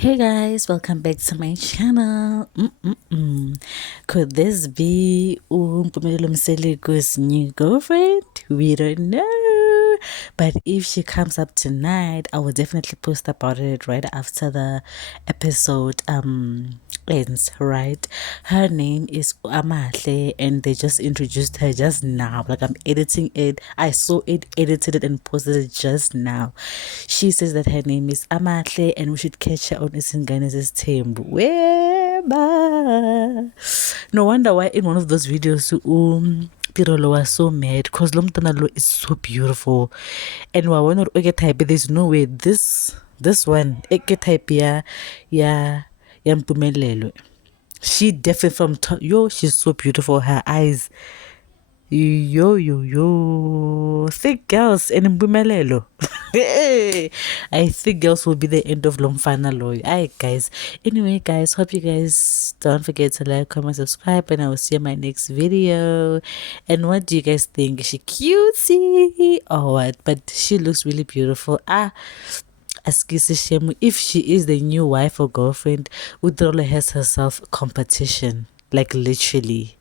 Hey guys, welcome back to my channel. Could this be Mphumelelo Mseleku's new girlfriend? We don't know. But if she comes up tonight, I will definitely post about it right after the episode ends, right? Her name is Amahle and they just introduced her just now. Like I'm editing it. I saw it, edited it and posted it just now. She says that her name is Amahle and we should catch her on Isingane's Tembu. No wonder why in one of those videos Tirolo was so mad because Lomtanalo is so beautiful. And when we type, there's no way this one type ya Mphumelelo. She definitely from top, yo, she's so beautiful. Her eyes, thick girls and Mphumelelo. Hey, I think girls will be the end of Lomfana Loy. Alright, guys. Anyway, guys, hope you guys don't forget to like, comment, subscribe, and I will see you in my next video. And what do you guys think? Is she cutesy or what? But she looks really beautiful. If she is the new wife or girlfriend, Utrolo has herself competition. Like literally.